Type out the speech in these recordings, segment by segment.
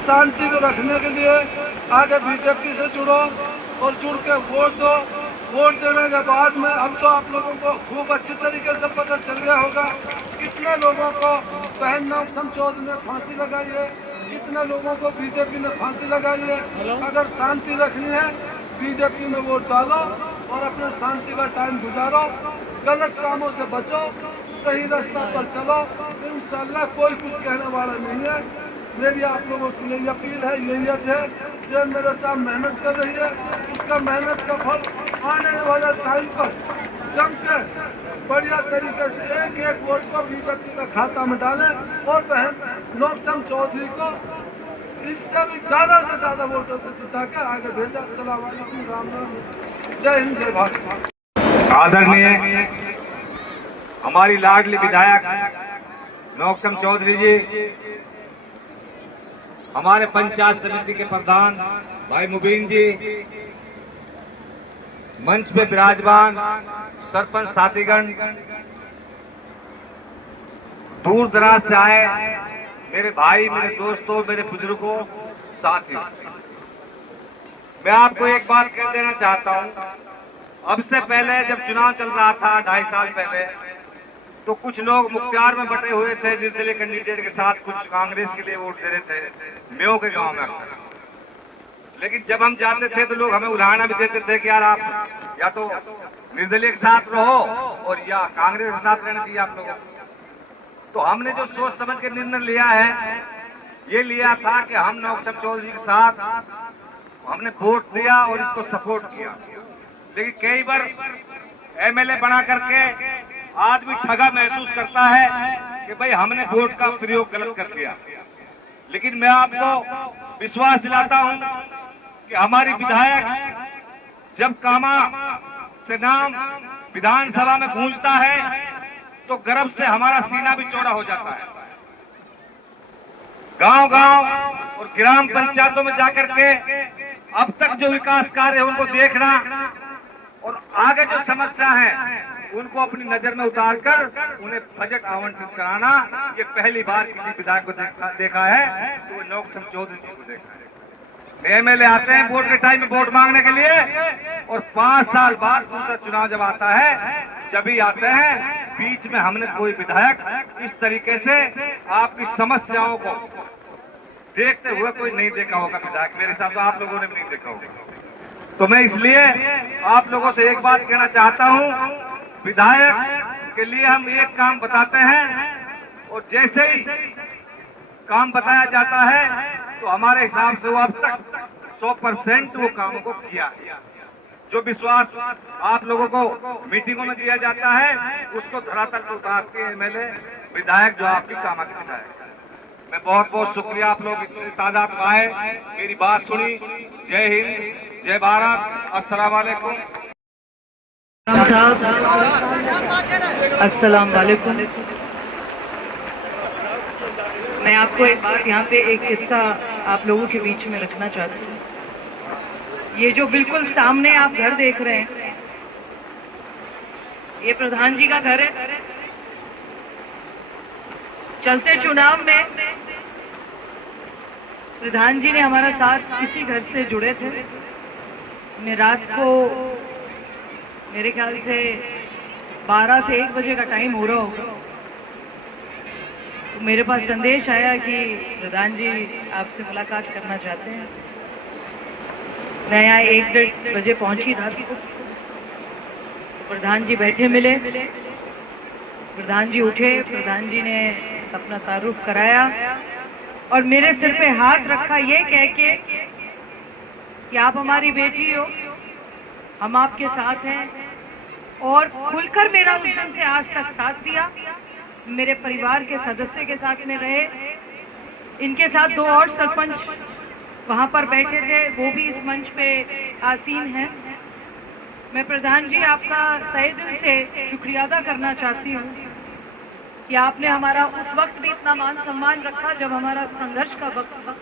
शांति को रखने के लिए आगे बीजेपी से जुड़ो और जुड़ के वोट दो। वोट देने के बाद में अब तो आप लोगों को खूब अच्छी तरीके से पता चल गया होगा कितने लोगों को बहन नौसम चौधरी ने फांसी लगाई है, कितने लोगों को बीजेपी ने फांसी लगाई है। अगर शांति रखनी है बीजेपी में वोट डालो और अपने शांति का टाइम गुजारो, गलत कामों से बचो, सही रास्ता पर चलो, इंशाअल्लाह कोई कुछ कहने वाला नहीं है। मेरी आप लोगों से यही अपील है, यही है जो मेरे साथ मेहनत कर रही है उसका मेहनत का फल आने वाले टाइम पर जम के बढ़िया तरीके से एक एक वोट को बीजेपी का खाता में डालें और बहन नौसम चौधरी को इससे भी ज्यादा से ज्यादा वोटों से जिता के आगे भेजा। अस्सलाम वालेकुम, राम राम, जय हिंद, जय भारत। आदरणीय हमारी लाडली विधायक नौसम चौधरी जी, हमारे पंचायत समिति के प्रधान भाई मुबीन जी, मंच पे विराजमान सरपंच साथीगण, दूर दराज से आए मेरे भाई, मेरे दोस्तों, मेरे बुजुर्गों, साथियों, मैं आपको एक बात कह देना चाहता हूं। अब से पहले जब चुनाव चल रहा था 2.5 साल पहले, तो कुछ लोग मुख्तियार में बटे हुए थे निर्दलीय कैंडिडेट के साथ, कुछ कांग्रेस के लिए वोट दे रहे थे मेयों के गांव में अक्सर। लेकिन जब हम जाते थे तो लोग हमें उदाहरण भी देते थे कि यार आप या तो निर्दलीय के साथ रहो और या कांग्रेस के साथ रहना चाहिए आप लोगों को। तो हमने जो सोच समझ के निर्णय लिया है, ये लिया था कि हम नौसम चौधरी के साथ हमने वोट दिया और इसको सपोर्ट किया। लेकिन कई बार एमएलए बना करके आदमी ठगा महसूस करता है कि भाई हमने वोट का प्रयोग गलत कर दिया। लेकिन मैं आपको विश्वास दिलाता हूं कि हमारी विधायक जब कामा से नाम विधानसभा में गूंजता है तो गर्व से हमारा सीना भी चौड़ा हो जाता है। गांव-गांव और ग्राम पंचायतों में जाकर के अब तक जो विकास कार्य है उनको देखना और आगे जो समस्या है उनको अपनी नजर में उतारकर उन्हें बजट आवंटित कराना, ये पहली बार किसी विधायक को देखा है, तो वो नौसम चौधरी जी को देखा है। एमएलए आते हैं वोट के टाइम में वोट मांगने के लिए और 5 साल बाद दूसरा चुनाव जब आता है जब भी आते हैं, बीच में हमने कोई विधायक इस तरीके से आपकी समस्याओं को देखते हुए कोई नहीं देखा होगा विधायक, मेरे हिसाब से आप लोगों ने भी नहीं देखा होगा। तो मैं इसलिए आप लोगों से एक बात कहना चाहता हूं, विधायक के लिए हम एक काम बताते हैं और जैसे ही काम बताया जाता है तो हमारे हिसाब से वो अब तक 100% वो कामों को किया है। जो विश्वास आप लोगों को मीटिंगों में दिया जाता है उसको धरातल पर उतारते हैं एमएलए विधायक जो आपकी कामा के विधायक है। मैं बहुत बहुत शुक्रिया, आप लोग इतनी तादाद में आए, मेरी बात सुनी। जय हिंद, जय भारत, अस्सलाम वालेकुम। अस्सलाम वालेकुम। मैं आपको एक बात यहाँ पे एक किस्सा आप लोगों के बीच में रखना चाहती हूँ। ये जो बिल्कुल सामने आप घर देख रहे हैं, ये प्रधान जी का घर है। चलते चुनाव में प्रधान जी ने हमारा साथ इसी घर से जुड़े थे। मैं रात को मेरे ख्याल से 12 से 1 बजे का टाइम हो रहा होगा, तो मेरे पास संदेश आया कि प्रधान जी आपसे मुलाकात करना चाहते हैं। मैं यहाँ 1-1:30 बजे पहुंची रात को। प्रधान जी बैठे मिले, प्रधान जी उठे, प्रधान जी ने अपना तारुफ कराया और मेरे सिर पे हाथ रखा ये कह के कि आप हमारी बेटी हो, हम आपके साथ हैं, और खुलकर मेरा उस दिन से आज तक साथ दिया। मेरे परिवार के सदस्य के साथ में रहे, इनके साथ 2 और सरपंच वहां पर बैठे थे, वो भी इस मंच पे आसीन हैं। मैं प्रधान जी आपका तहे दिल से शुक्रिया अदा करना चाहती हूँ कि आपने हमारा उस वक्त भी इतना मान सम्मान रखा जब हमारा संघर्ष का वक्त था,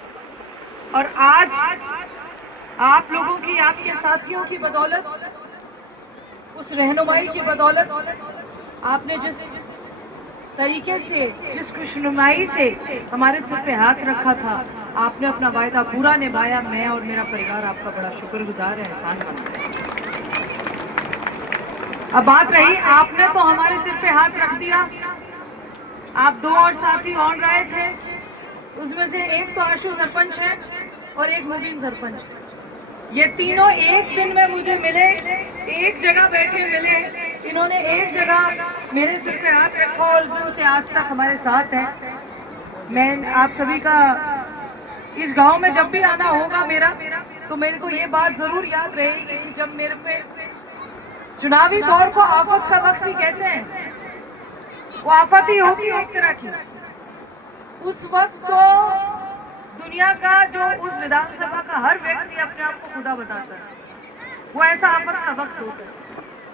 और आज आप लोगों की, आपके साथियों की बदौलत, उस रहनुमाई की बदौलत, आपने जिस तरीके से, जिस खुशनुमाई से हमारे सिर पे हाथ रखा था, आपने अपना वायदा पूरा निभाया। मैं और मेरा परिवार आपका बड़ा शुक्रगुजार है, एहसान मंद है। अब बात रही, आपने तो हमारे सिर पे हाथ रख दिया। आप 2 और साथी और रहे थे, उसमें से एक तो आशु सरपंच है और एक मुबीन सरपंच। ये तीनों एक दिन में मुझे मिले, एक जगह बैठे मिले। इन्होंने एक जगह मेरे सिर पे हाथ रखा और उस दिन से आज तक हमारे साथ है। मैं आप सभी का इस गांव में जब भी आना होगा मेरा, तो मेरे को ये बात जरूर याद रहेगी कि जब मेरे पे चुनावी दौर को आफत का वक्त ही कहते हैं, वो आफत ही होती है एक तरह की। उस वक्त तो दुनिया का जो उस विधानसभा का हर व्यक्ति अपने आप को खुदा बताता है, वो ऐसा आफत का वक्त होता है।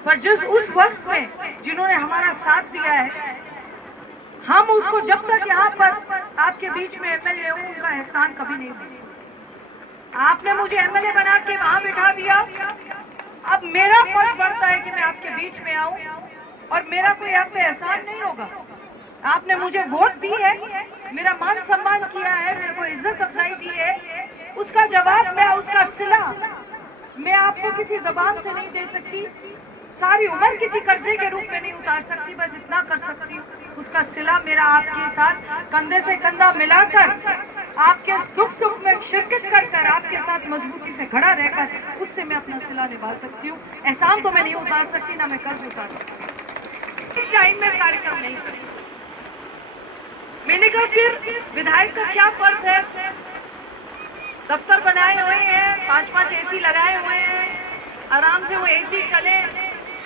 पर जिस उस वक्त में जिन्होंने हमारा साथ दिया है, हम उसको जब तक यहाँ पर आपके बीच में एमएलए हूँ, उनका एहसान कभी नहीं भूलेंगे। आपने मुझे एमएलए बना के वहां बिठा दिया, अब मेरा फर्ज बनता है कि मैं आपके बीच में आऊं और मेरा कोई आप पे एहसान नहीं होगा। आपने मुझे वोट दी है, मेरा मान सम्मान किया है, मेरे को इज्जत अफजाई दी है, उसका जवाब मैं, उसका सिला मैं आपको किसी जबान से नहीं दे सकती, सारी उम्र किसी कर्जे के रूप में नहीं उतार सकती। बस इतना कर सकती हूँ, उसका सिला मेरा आपके साथ कंधे से कंधा मिलाकर, आपके दुख सुख में शिरकत कर कर, आपके साथ मजबूती से खड़ा रहकर, उससे मैं अपना सिला निभा सकती हूँ। एहसान तो मैं नहीं उतार सकती, ना मैं कर्ज उतार सकती। टाइम में कार्यक्रम नहीं करें। मैंने कहा फिर विधायक का क्या फर्ज है? दफ्तर बनाए हुए हैं, 5-5 एसी लगाए हुए हैं, आराम से वो एसी चले।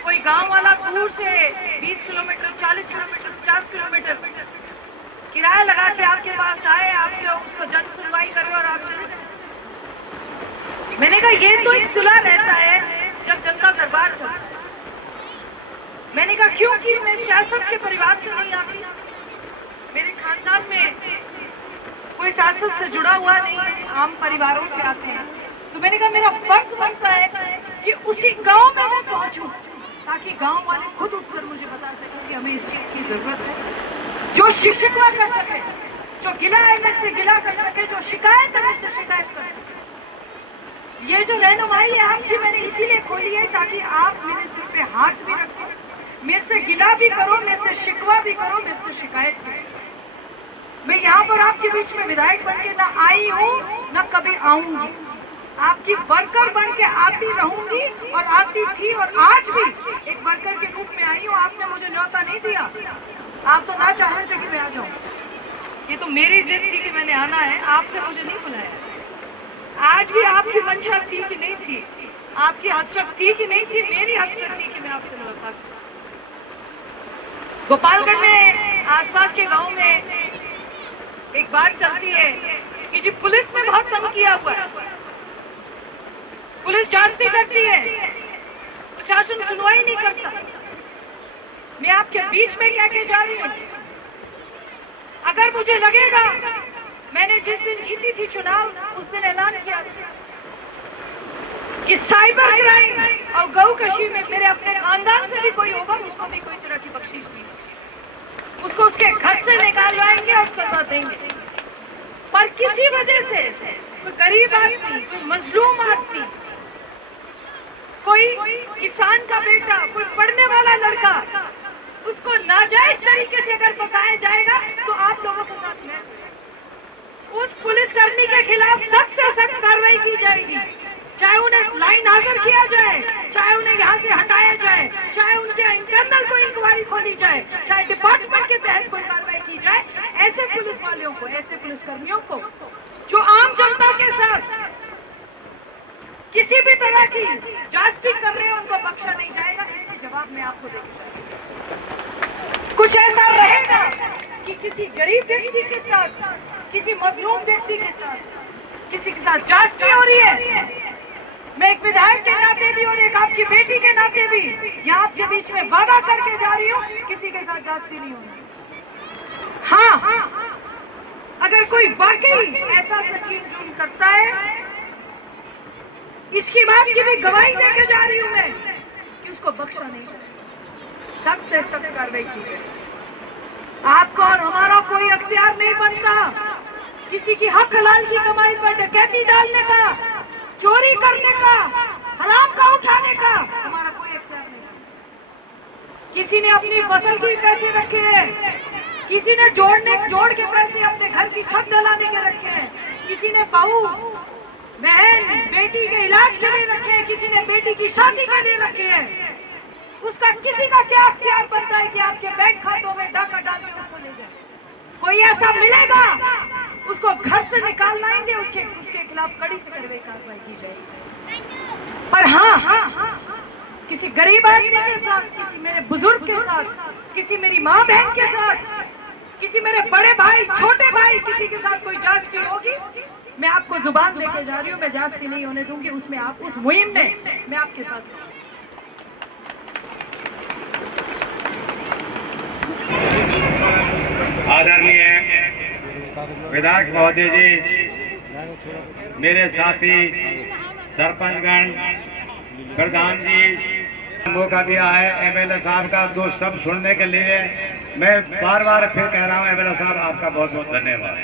कोई गांव वाला दूर से 20 किलोमीटर, 40 किलोमीटर, 50 किलोमीटर किराया लगा के आपके पास आए, आपके उसको जन सुनवाई करे और आप चले जाए। मैंने कहा ये तो एक सुलह रहता है जब जनता दरबार चलता। मैंने कहा क्योंकि मैं सियासत के परिवार से नहीं आती, मेरे खानदान में कोई सियासत से जुड़ा हुआ नहीं है, आम परिवारों से आते हैं। तो मैंने कहा मेरा फर्ज बनता है कि उसी गांव में मैं पहुंचूं, ताकि गांव वाले खुद उठकर मुझे बता सकें कि हमें इस चीज की जरूरत है। जो शिकवा कर सके, जो गिला है मेरे से गिला कर सके, जो शिकायत है मेरे से शिकायत कर सके। ये जो रहनुमाई है आपकी, मैंने इसीलिए खोली है ताकि आप मेरे सिर पे हाथ भी रखो, मेरे से गिला भी करो, मेरे से शिकवा भी करो, मेरे से शिकायत भी करो। मैं यहाँ पर आपके बीच में विधायक बन के ना आई हूँ, ना कभी आऊंगी। आपकी वर्कर बन के आती रहूंगी और आती थी और आज भी एक वर्कर के रूप में आई हूँ। आपने मुझे न्योता नहीं दिया, आप तो ना चाहते थे कि मैं आ जाऊं। ये तो मेरी जिद थी कि मैंने आना है, आपने मुझे नहीं बुलाया। आज भी आपकी मंशा थी कि नहीं थी, आपकी हसरत थी कि नहीं थी, मेरी हसरत थी कि मैं आपसे मुलाकात करूं। गोपालगढ़ में आसपास के गांव में एक बात चलती है कि जी पुलिस ने बहुत तंग किया हुआ है, पुलिस जांच नहीं करती है, प्रशासन सुनवाई नहीं करता। मैं आपके बीच में क्या कह जा रही हूँ? अगर मुझे लगेगा, मैंने जिस दिन जीती थी चुनाव, उस दिन ऐलान किया कि साइबर क्राइम और गौ कशी में मेरे अपने खानदान से भी कोई होगा, उसको भी कोई तरह की बख्शीश नहीं, उसको उसके घर से निकाल लाएंगे और सजा देंगे। पर किसी वजह से कोई गरीब आदमी, कोई मजलूम आदमी, कोई किसान का बेटा, कोई पढ़ने वाला लड़का, उसको नाजायज तरीके से अगर फंसाया जाएगा तो आप लोगों के साथ में उस पुलिसकर्मी के खिलाफ सख्त से सख्त कार्रवाई की जाएगी। चाहे उन्हें लाइन हाजिर किया जाए, चाहे उन्हें यहाँ से हटाया जाए, चाहे उनके इंटरनल कोई इंक्वायरी खोली जाए, चाहे डिपार्टमेंट के तहत कोई कार्रवाई की जाए। ऐसे पुलिस वालों को, ऐसे पुलिसकर्मियों को जो आम जनता के साथ किसी भी तरह की जास्ती कर रहे हैं, उनको बख्शा नहीं जाएगा। इसके जवाब में आपको देगा। कुछ ऐसा रहेगा कि किसी गरीब व्यक्ति के साथ, किसी मजलूम व्यक्ति के साथ, किसी के साथ जास्ती हो रही है, मैं एक विधायक के नाते भी और एक आपकी बेटी के नाते भी यहाँ आपके बीच में वादा करके जा रही हूँ, किसी के साथ जास्ती नहीं होगी। हाँ, अगर कोई वाकई ऐसा संगीन जुर्म करता है, इसकी बात की भी गवाही देके जा रही हूं मैं कि उसको बख्शा नहीं, सख्त से सख्त कार्रवाई की जाए। आपका और हमारा कोई अख्तियार नहीं बनता किसी की हक हलाल की कमाई पर डकैती डालने का, चोरी करने का, हराम का उठाने का हमारा कोई इख्तियार नहीं। किसी ने अपनी फसल के पैसे रखे हैं, किसी ने जोड़ के पैसे अपने घर की छत ढलाने के रखे हैं, किसी ने बहू बहन बेटी के इलाज के लिए रखे हैं, किसी ने बेटी की शादी के लिए रखे हैं। उसका किसी का क्या अख्तियार बनता है कि आपके बैंक खातों में डाका डाल के उसको ले जाए? कोई ऐसा मिलेगा उसको घर से निकाल लाएंगे, उसके खिलाफ कड़ी से कार्रवाई की जाएगी। पर हाँ, किसी गरीब आदमी के साथ, किसी मेरे बुजुर्ग के साथ, किसी मेरी माँ बहन के साथ, किसी मेरे बड़े भाई छोटे भाई किसी के साथ कोई जास्ती होगी, मैं आपको जुबान देके जा रही हूँ, मैं जास्ती नहीं होने दूंगी। उसमें आप उस मुहिम में मैं आपके साथ हूँ। आदरणीय विधायक महोदय जी, मेरे साथी सरपंचगण, प्रधान जी, मौका दिया है एमएलए साहब का दो शब्द सुनने के लिए। मैं बार बार फिर कह रहा हूँ एमएलए साहब आपका बहुत बहुत धन्यवाद।